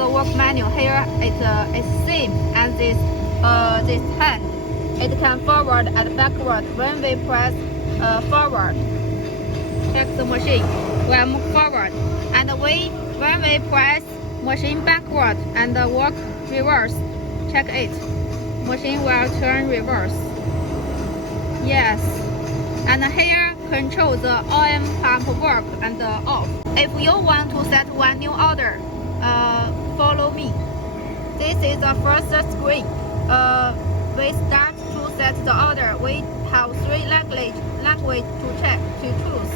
the work menu. Here it's same as this hand. It can forward and backward when we press forward. Check the machine will move forward, and when we press machine backward and work reverse, check it. Machine will turn reverse. Yes. And here control the OM pump work and off. If you want to set one new order, follow me. This is the first screen. We start to set the order. We have three language to choose.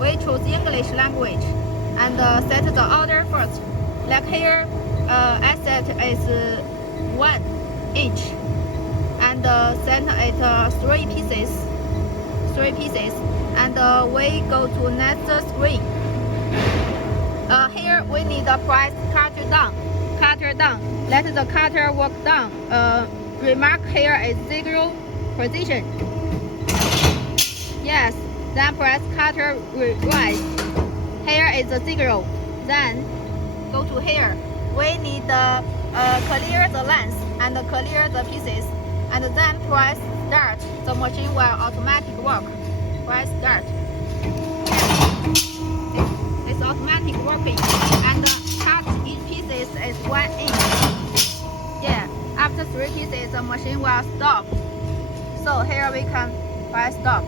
We choose English language and set the order first. Like here, asset is 1 inch and send it 3 pieces. And we go to next screen. Here we need to press cutter down. Let the cutter work down. Remark here is 0 position. Yes. Then press cutter rise. Here is the 0. Then go to here. We need to clear the lens and clear the pieces, and then press start. The machine will automatically work. Press start. It's automatic working, and cut each pieces is 1 inch. Yeah. After 3 pieces, the machine will stop. So here we can press stop.